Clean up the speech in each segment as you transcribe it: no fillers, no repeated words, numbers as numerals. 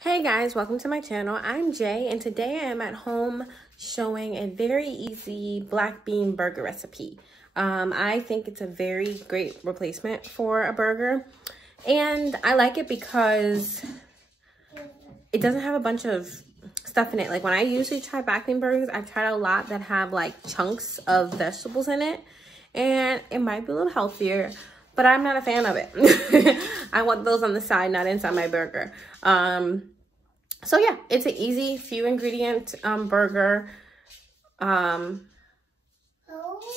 Hey guys, welcome to my channel. I'm Jay and today I am at home showing a very easy black bean burger recipe. I think it's a very great replacement for a burger and I like it because it doesn't have a bunch of stuff in it. Like when I usually try black bean burgers, I've tried a lot that have like chunks of vegetables in it and it might be a little healthier, but I'm not a fan of it. I want those on the side, not inside my burger. So yeah, it's an easy few ingredient burger. So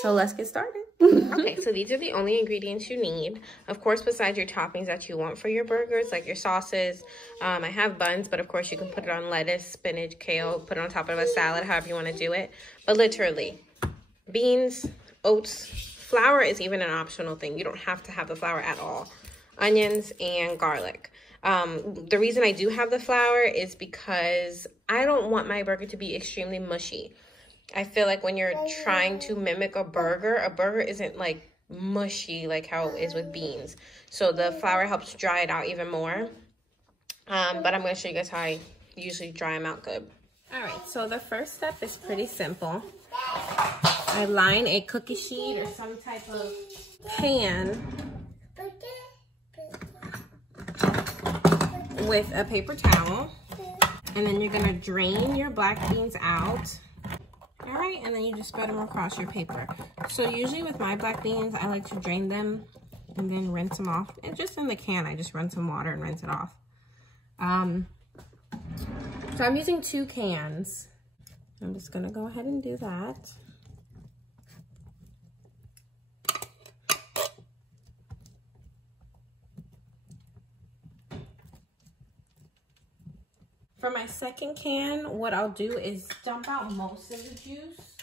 let's get started. Okay, so these are the only ingredients you need. Of course, besides your toppings that you want for your burgers, like your sauces. I have buns, but of course you can put it on lettuce, spinach, kale, put it on top of a salad, however you want to do it. But literally, beans, oats, flour is even an optional thing. You don't have to have the flour at all. Onions and garlic. The reason I do have the flour is because I don't want my burger to be extremely mushy. I feel like when you're trying to mimic a burger isn't like mushy like how it is with beans. So the flour helps dry it out even more. But I'm going to show you guys how I usually dry them out good. All right, so the first step is pretty simple. I line a cookie sheet or some type of pan with a paper towel, and then you're gonna drain your black beans out. All right, and then you just spread them across your paper. So usually with my black beans, I like to drain them and then rinse them off. And just in the can, I just run some water and rinse it off. So I'm using 2 cans. I'm just gonna go ahead and do that. For my second can, what I'll do is dump out most of the juice.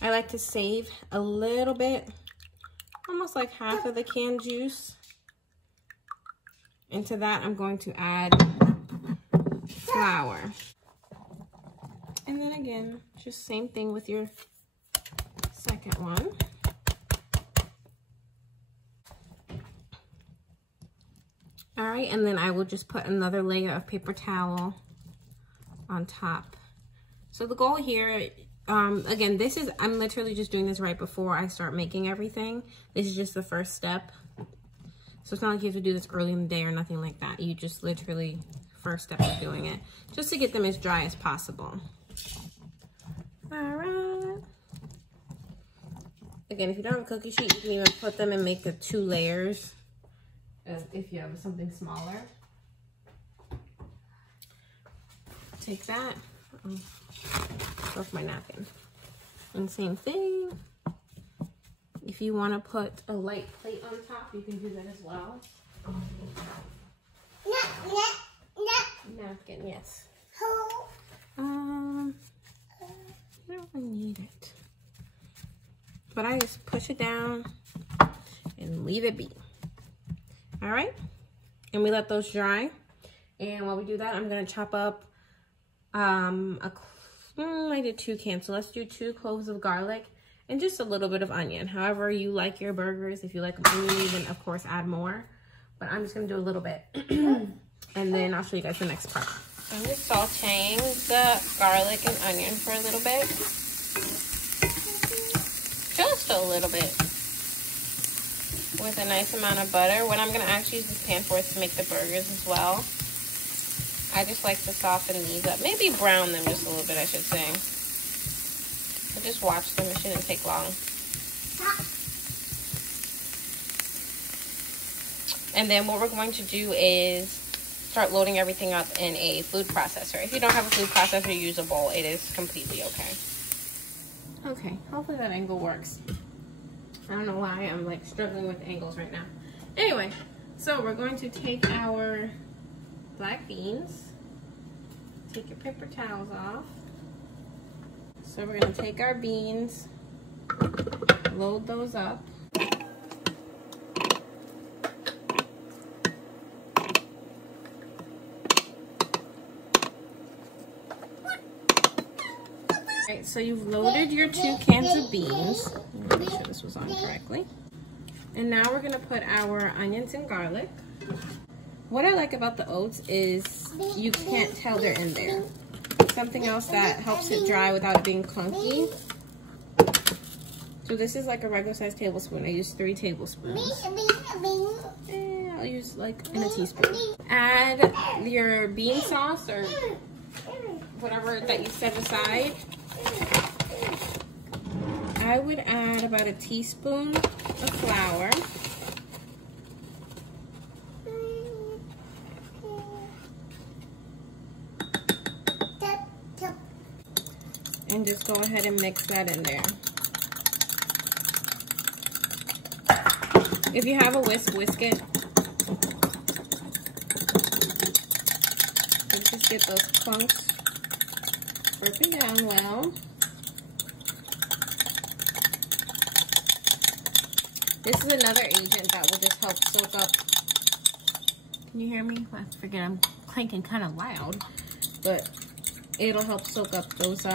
I like to save a little bit, almost like half of the canned juice. Into that, I'm going to add flour. And then again, just same thing with your second one. All right, and then I will just put another layer of paper towel on top. So the goal here, again, I'm literally just doing this right before I start making everything. This is just the first step. So it's not like you have to do this early in the day or nothing like that. You just literally, first step of doing it, just to get them as dry as possible. All right. Again, if you don't have a cookie sheet, you can even put them and make the 2 layers. If you have something smaller. Take that, off my napkin. And same thing. If you want to put a light plate on top, you can do that as well. Napkin, yes. I don't need it. But I just push it down and leave it be. All right, and we let those dry. And while we do that, I'm gonna chop up, I did 2 cans, so let's do 2 cloves of garlic and just a little bit of onion. However you like your burgers. If you like them oniony, then of course add more. But I'm just gonna do a little bit. And then I'll show you guys the next part. I'm just sauteing the garlic and onion for a little bit. Just a little bit. With a nice amount of butter. What I'm going to actually use this pan for is to make the burgers as well. I just like to soften these up. Maybe brown them just a little bit, I should say. So just watch them. It shouldn't take long. And then what we're going to do is start loading everything up in a food processor. If you don't have a food processor, use a bowl. It is completely okay. Okay, hopefully that angle works. I don't know why I'm like struggling with angles right now. Anyway, so we're going to take our black beans. Take your paper towels off. So we're going to take our beans, load those up. Alright, so you've loaded your 2 cans of beans. Make sure this was on correctly. And now we're going to put our onions and garlic. What I like about the oats is you can't tell they're in there. Something else that helps it dry without it being clunky. So this is like a regular size tablespoon. I use 3 tablespoons. And I'll use like in a teaspoon. Add your bean sauce or whatever that you set aside. I would add about a teaspoon of flour. And just go ahead and mix that in there. If you have a whisk, whisk it. And just get those clumps broken down well. This is another agent that will just help soak up. Can you hear me? I forget, I'm clanking kind of loud, but it'll help soak up those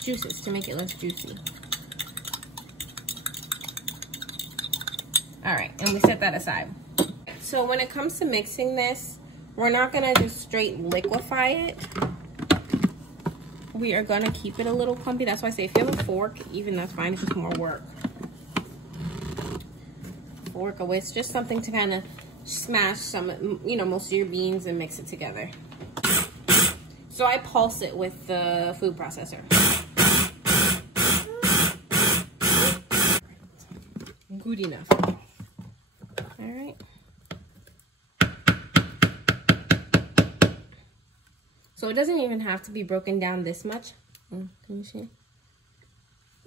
juices to make it less juicy. All right, and we set that aside. So when it comes to mixing this, we're not gonna just straight liquefy it. We are gonna keep it a little clumpy. That's why I say if you have a fork, even that's fine, it's just more work. Fork away, it's just something to kind of smash some, you know, most of your beans and mix it together. So I pulse it with the food processor. Good enough. All right. So it doesn't even have to be broken down this much. Can you see?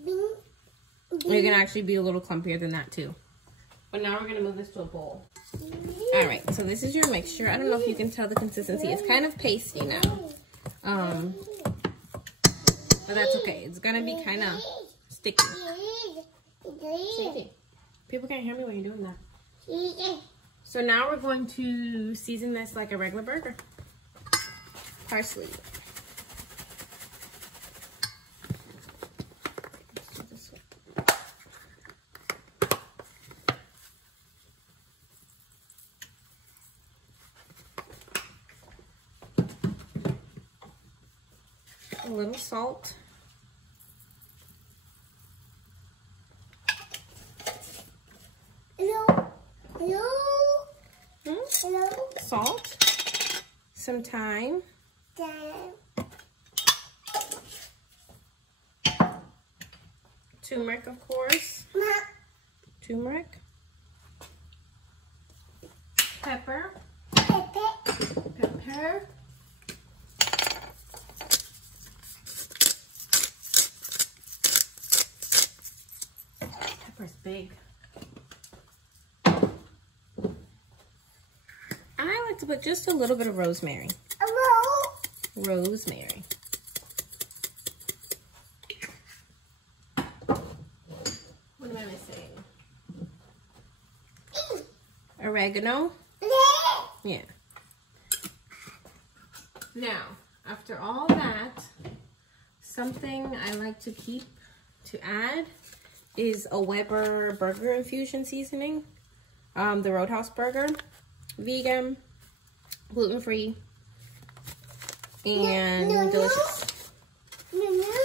It can actually be a little clumpier than that too. But now we're gonna move this to a bowl. All right, so this is your mixture. I don't know if you can tell the consistency. It's kind of pasty now. But that's okay. It's gonna be kind of sticky. People can't hear me when you're doing that. So now we're going to season this like a regular burger. Parsley. A little salt. Salt. Some thyme. Turmeric, of course. Turmeric. Pepper. Pepper. Pepper's big. I like to put just a little bit of rosemary. Rosemary. What am I missing? Oregano. Yeah. Now, after all that, something I like to keep to add is a Weber burger infusion seasoning. The Roadhouse burger. Vegan, gluten-free, and delicious.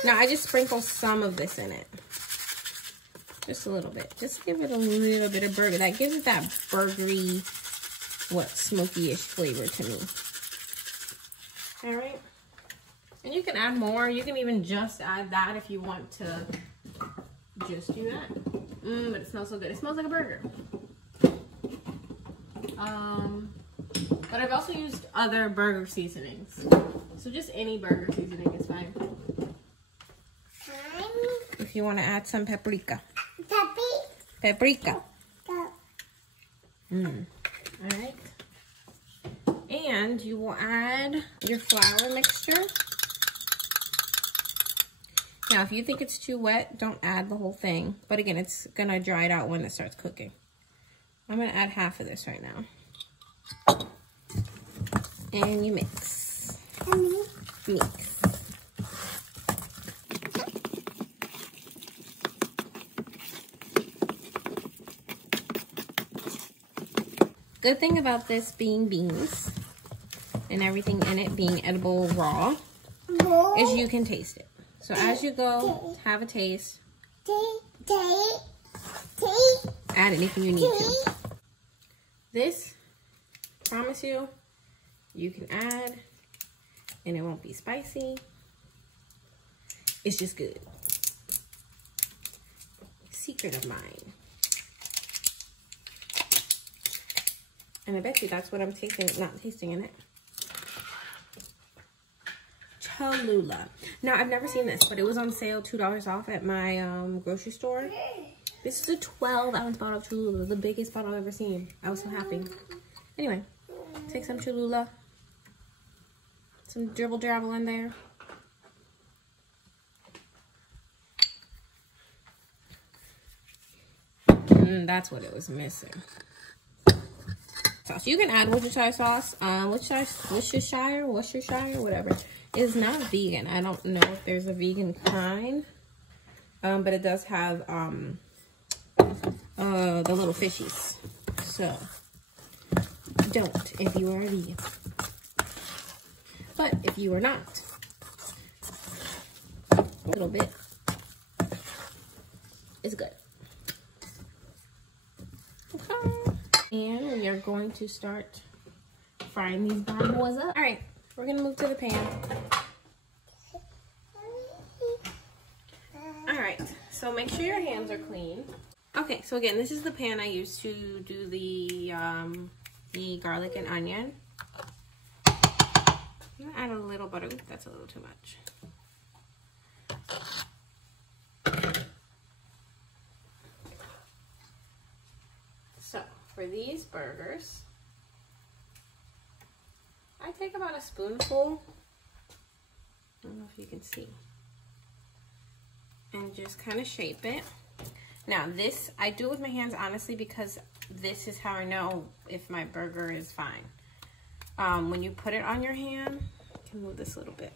Now I just sprinkle some of this in it. Just a little bit. Just give it a little bit of burger. That gives it that burgery, what, smoky-ish flavor to me. All right. And you can add more. You can even just add that if you want to just do that. But it smells so good. It smells like a burger. But I've also used other burger seasonings. So just any burger seasoning is fine. If you want to add some paprika. Paprika. Alright. And you will add your flour mixture. Now, if you think it's too wet, don't add the whole thing. But again, it's going to dry it out when it starts cooking. I'm going to add half of this right now. And you mix. Mix. Good thing about this being beans and everything in it being edible raw is you can taste it. So as you go, have a taste. Add anything you need to. This, promise you, you can add and it won't be spicy. It's just good. Secret of mine. And I bet you that's what I'm tasting, not tasting in it. Cholula. Now, I've never seen this, but it was on sale, $2 off at my grocery store. This is a 12-ounce bottle of Cholula, the biggest bottle I've ever seen. I was so happy. Anyway, take some Cholula. Some dribble drabble in there. That's what it was missing. Sauce. You can add Worcestershire sauce. Worcestershire, whatever. It's not vegan. I don't know if there's a vegan kind, but it does have the little fishies. So don't if you are a vegan. But if you are not, a little bit is good. Okay. And we are going to start frying these bad boys up. All right, we're gonna move to the pan. All right, so make sure your hands are clean. Okay, so again, this is the pan I use to do the garlic and onion. I'm gonna add a little butter. Oops, that's a little too much. So for these burgers, I take about a spoonful. I don't know if you can see. And just kind of shape it. Now this, I do it with my hands honestly because this is how I know if my burger is fine. When you put it on your hand, I can move this a little bit.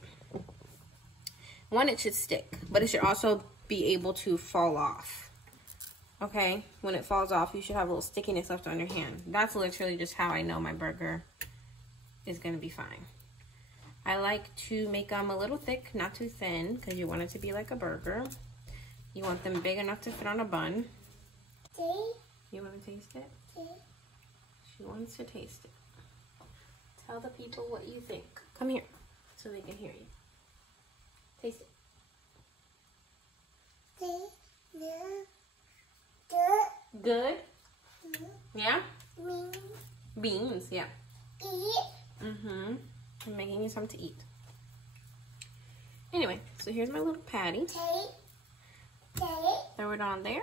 One, it should stick, but it should also be able to fall off. Okay, when it falls off, you should have a little stickiness left on your hand. That's literally just how I know my burger is gonna be fine. I like to make them a little thick, not too thin, because you want it to be like a burger. You want them big enough to fit on a bun. You want to taste it? She wants to taste it. Tell the people what you think. Come here, so they can hear you. Taste it. Good? Yeah? Beans, yeah. I'm making you some to eat. Anyway, so here's my little patty. Throw it on there.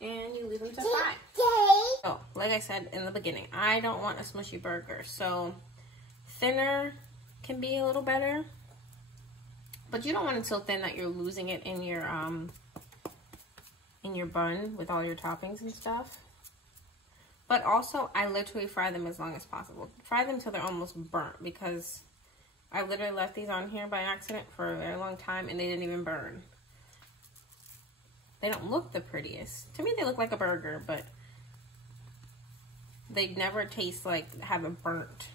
And you leave them to fry. So, like I said in the beginning, I don't want a smushy burger. So, thinner can be a little better. But you don't want it so thin that you're losing it in your bun with all your toppings and stuff. But also, I literally fry them as long as possible. Fry them till they're almost burnt, because I literally left these on here by accident for a very long time and they didn't even burn. They don't look the prettiest. To me, they look like a burger, but they never taste like haven't burnt.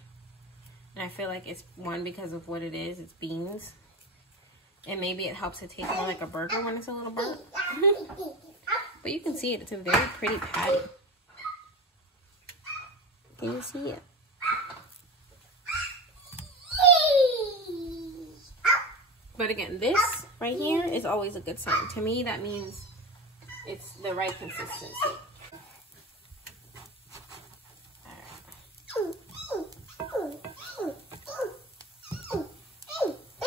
And I feel like it's one because of what it is. It's beans. And maybe it helps it taste more like a burger when it's a little burnt. But you can see it. It's a very pretty patty. Can you see it? But again, this right here is always a good sign. To me, that means it's the right consistency.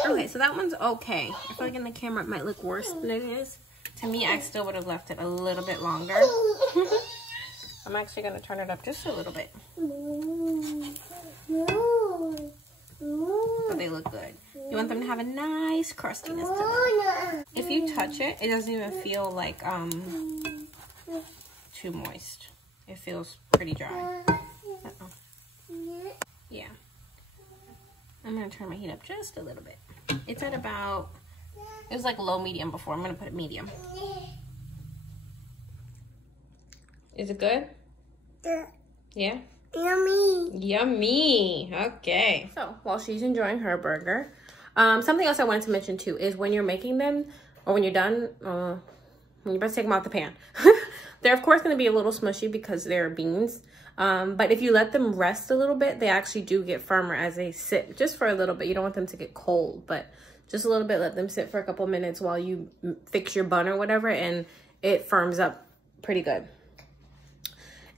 Okay, so that one's okay. I feel like in the camera it might look worse than it is. To me, I still would have left it a little bit longer. I'm actually going to turn it up just a little bit. But they look good. You want them to have a nice crustiness to them. If you touch it, it doesn't even feel like too moist. It feels pretty dry. Yeah. I'm going to turn my heat up just a little bit. It's at about, it was like low medium before. I'm going to put it medium. Is it good? Yeah? Yummy. Yummy. Okay. So while she's enjoying her burger, something else I wanted to mention too is when you're making them, or when you're done, when you're about to take them out the pan, they're of course going to be a little smushy because they're beans. But if you let them rest a little bit, they actually do get firmer as they sit, just for a little bit. You don't want them to get cold, but just a little bit. Let them sit for a couple minutes while you fix your bun or whatever, and it firms up pretty good.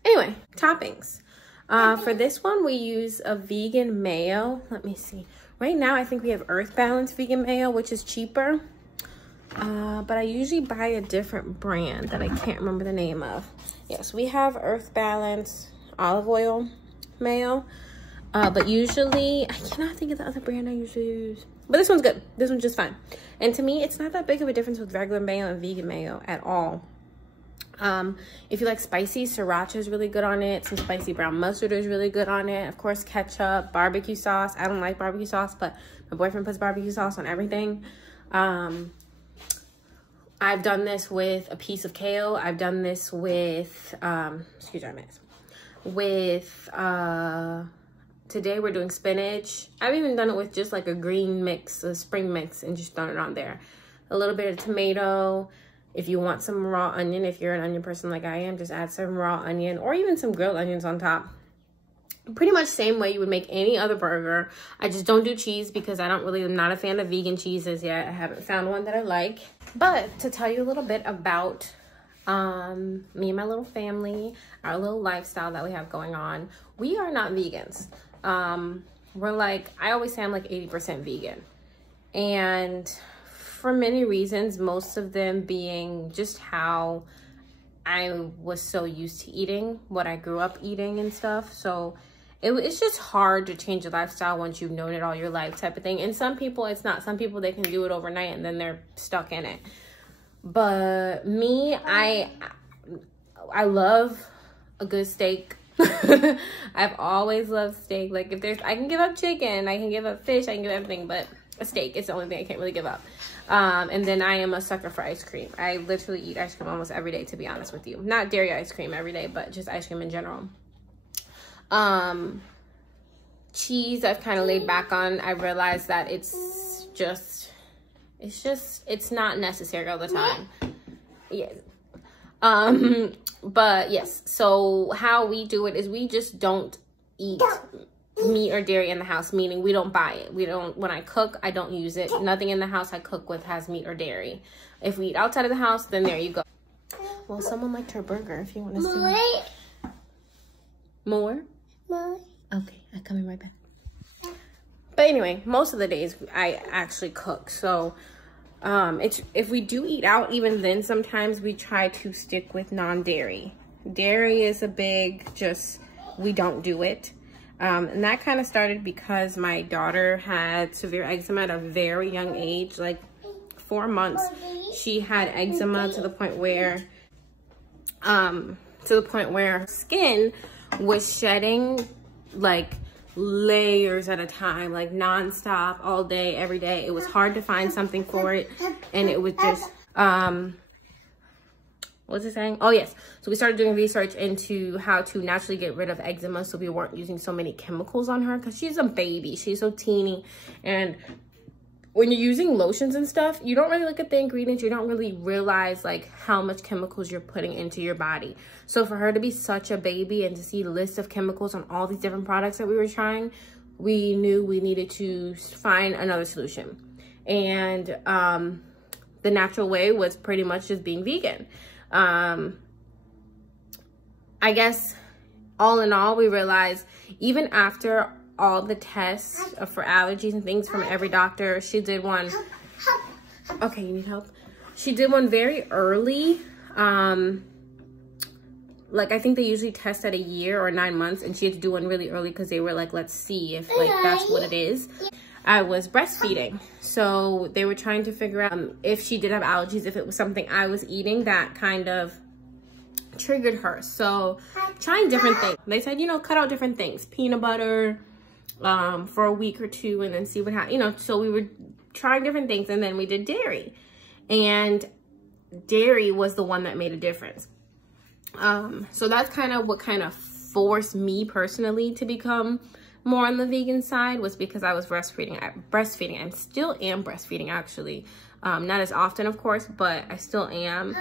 Anyway, toppings. For this one, we use a vegan mayo. Let me see. Right now, I think we have Earth Balance vegan mayo, which is cheaper. But I usually buy a different brand that I can't remember the name of. Yes, we have Earth Balance olive oil mayo. But usually, I cannot think of the other brand I usually use. But this one's good. This one's just fine. And to me, it's not that big of a difference with regular mayo and vegan mayo at all. If you like spicy, sriracha is really good on it. Some spicy brown mustard is really good on it. Of course, ketchup, barbecue sauce. I don't like barbecue sauce, but my boyfriend puts barbecue sauce on everything. I've done this with a piece of kale. I've done this with, excuse me, with, today we're doing spinach. I've even done it with just like a green mix, a spring mix, and just thrown it on there. A little bit of tomato. If you want some raw onion, if you're an onion person like I am, just add some raw onion or even some grilled onions on top. Pretty much same way you would make any other burger. I just don't do cheese because I'm not a fan of vegan cheeses yet. I haven't found one that I like. But to tell you a little bit about me and my little family, our little lifestyle that we have going on, we are not vegans. We're like, I always say I'm like 80% vegan. And for many reasons, most of them being just how I was so used to eating, what I grew up eating and stuff. So it's just hard to change your lifestyle once you've known it all your life type of thing. And some people, it's not. Some people, they can do it overnight and then they're stuck in it. But me, I love a good steak. I've always loved steak. Like if I can give up chicken, I can give up fish, I can give up everything, but a steak is the only thing I can't really give up. And then I am a sucker for ice cream. I literally eat ice cream almost every day, to be honest with you. Not dairy ice cream every day, but just ice cream in general. Cheese I've kind of laid back on. I realized that it's not necessary all the time. Yeah. But yes, so how we do it is we just don't eat meat or dairy in the house, meaning we don't buy it. When I cook, I don't use it. Nothing in the house I cook with has meat or dairy. If we eat outside of the house, then there you go. Well, someone liked her burger, if you want to see. More? More? Okay, I'm coming right back. But anyway, most of the days I actually cook. So if we do eat out, even then sometimes we try to stick with non-dairy. Dairy is a big, we don't do it. And that kind of started because my daughter had severe eczema at a very young age, like 4 months. She had eczema to the point where her skin was shedding like layers at a time, like nonstop, all day, every day. It was hard to find something for it, and it was just what's it saying? Oh yes, so we started doing research into how to naturally get rid of eczema, so we weren't using so many chemicals on her, because she's a baby, she's so teeny. And when you're using lotions and stuff, you don't really look at the ingredients. You don't really realize like how much chemicals you're putting into your body. So for her to be such a baby and to see lists of chemicals on all these different products that we were trying, we knew we needed to find another solution. And the natural way was pretty much just being vegan. I guess all in all, we realized even after all the tests for allergies and things from every doctor, she did one. Okay, you need help? She did one very early. Like I think they usually test at a year or 9 months, and she had to do one really early because they were like, let's see if like that's what it is. I was breastfeeding, so they were trying to figure out if she did have allergies, if it was something I was eating that kind of triggered her. So trying different things. They said, you know, cut out different things, peanut butter, for a week or two, and then see what happens, you know. So we were trying different things, and then we did dairy, and dairy was the one that made a difference. So that's kind of what kind of forced me personally to become more on the vegan side, was because I was breastfeeding. I still am breastfeeding, actually. Not as often, of course, but I still am.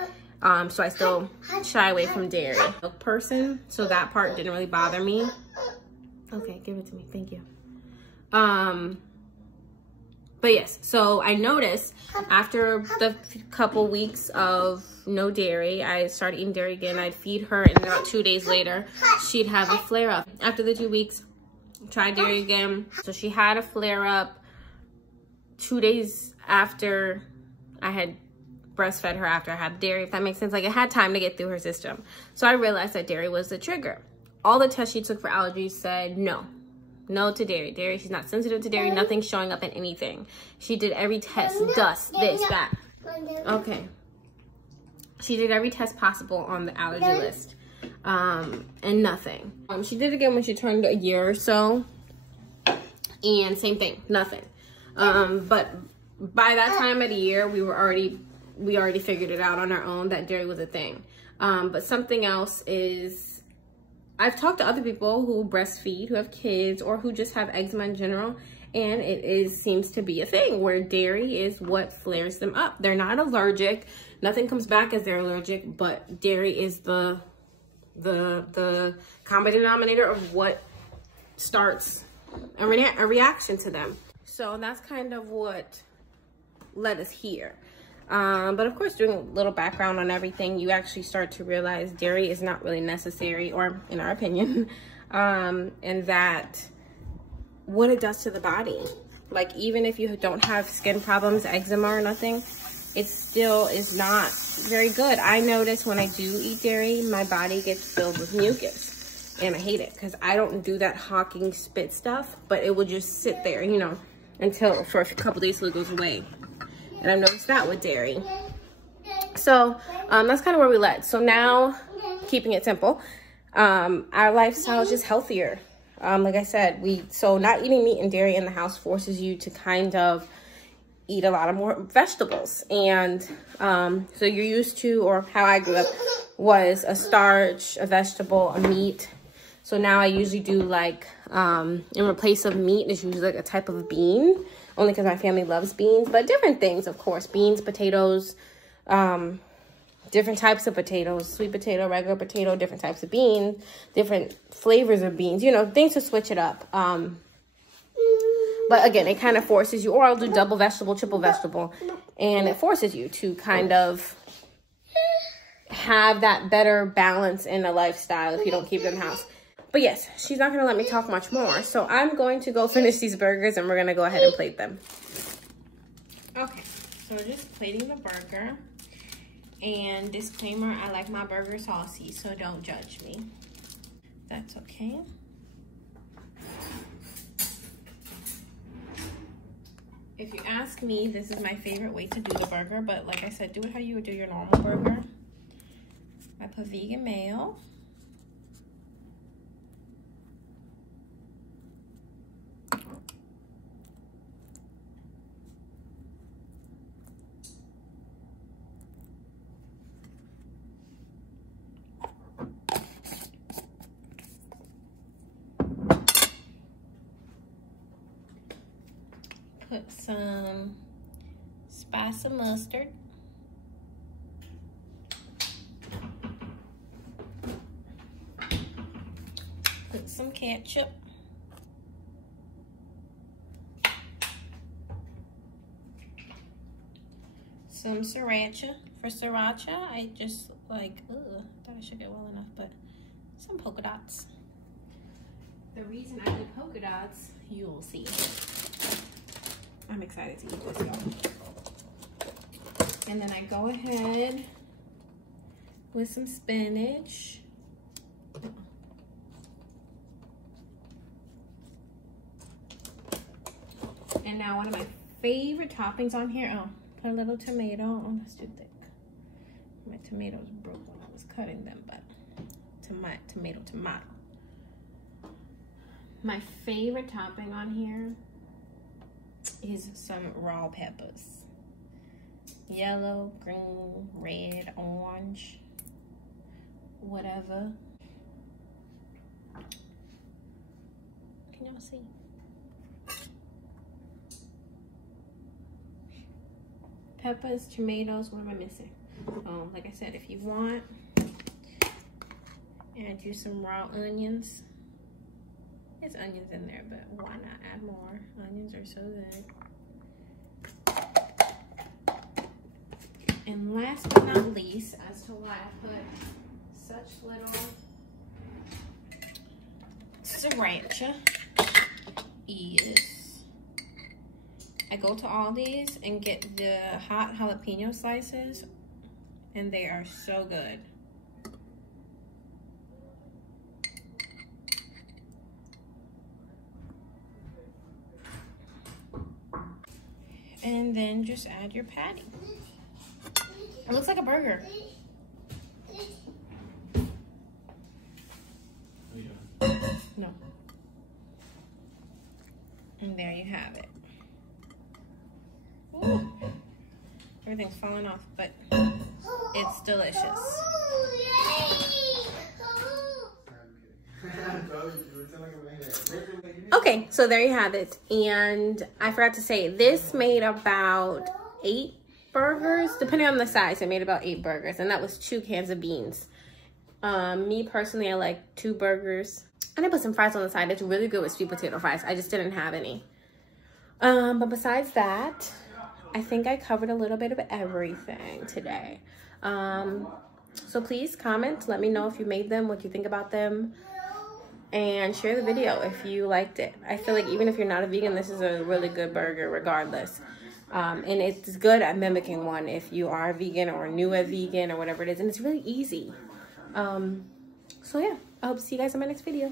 So I still shy away from dairy. Milk person, so that part didn't really bother me. Okay, give it to me, thank you. But yes, so I noticed after the couple weeks of no dairy, I started eating dairy again. I'd feed her, and about 2 days later, she'd have a flare up. After the 2 weeks, tried dairy again. So she had a flare up 2 days after I had breastfed her, after I had dairy, if that makes sense. Like, it had time to get through her system. So I realized that dairy was the trigger. All the tests she took for allergies said no. No to dairy. Dairy, she's not sensitive to dairy. Nothing's showing up in anything. She did every test, dust, this, that. Okay. She did every test possible on the allergy list. And nothing. She did it again when she turned a year or so. And same thing, nothing. But by that time of the year, we already figured it out on our own that dairy was a thing. But something else is, I've talked to other people who breastfeed, who have kids, or who just have eczema in general, and it seems to be a thing where dairy is what flares them up. They're not allergic. Nothing comes back as they're allergic, but dairy is the common denominator of what starts a reaction to them. So that's kind of what led us here. But of course, doing a little background on everything, you actually start to realize dairy is not really necessary, or in our opinion, and that what it does to the body. Like, even if you don't have skin problems, eczema or nothing, it still is not very good. I notice when I do eat dairy, my body gets filled with mucus, and I hate it because I don't do that hawking spit stuff, but it will just sit there, you know, until for a couple days till it goes away. And I've noticed that with dairy. So that's kind of where we led. So now, keeping it simple, our lifestyle is just healthier. Like I said, so not eating meat and dairy in the house forces you to kind of eat a lot of more vegetables. And so you're used to, or how I grew up was a starch, a vegetable, a meat. So now I usually do like, in place of meat, it's usually like a type of bean. Only because my family loves beans, but different things, of course. Beans, potatoes, different types of potatoes, sweet potato, regular potato, different types of beans, different flavors of beans, you know, things to switch it up. But again, it kind of forces you, or I'll do double vegetable, triple vegetable, and it forces you to kind of have that better balance in a lifestyle if you don't keep it in the house. But yes, she's not going to let me talk much more. So I'm going to go finish these burgers, and we're going to go ahead and plate them. Okay, so we're just plating the burger. And disclaimer, I like my burger saucy, so don't judge me. That's okay. If you ask me, this is my favorite way to do the burger. But like I said, do it how you would do your normal burger. I put vegan mayo. Put some spicy mustard. Put some ketchup. Some sriracha. For sriracha, I just like, thought I should get well enough, but some polka dots. The reason I do polka dots, you'll see. I'm excited to eat this, y'all. And then I go ahead with some spinach. And now one of my favorite toppings on here. Oh, put a little tomato. Oh, that's too thick. My tomatoes broke when I was cutting them, but tomato. My favorite topping on here is some raw peppers. Yellow, green, red, orange. whatever. Can y'all see? Peppers, tomatoes, what am I missing? Like I said, if you want, add you some raw onions. There's onions in there, but why not add more? Onions are so good. And last but not least, as to why I put such little sriracha, is I go to Aldi's and get the hot jalapeno slices, and they are so good. And then just add your patty. It looks like a burger. No. And there you have it. Ooh. Everything's falling off, but it's delicious. Okay, so there you have it. And I forgot to say, this made about 8 burgers. Depending on the size, it made about 8 burgers. And that was 2 cans of beans. Me personally, I like 2 burgers. And I put some fries on the side. It's really good with sweet potato fries. I just didn't have any. But besides that, I think I covered a little bit of everything today. So please comment. Let me know if you made them, what you think about them. And share the video if you liked it. I feel like even if you're not a vegan, this is a really good burger regardless. And it's good at mimicking one if you are a vegan or new a vegan or whatever it is. And it's really easy. So yeah, I hope to see you guys in my next video.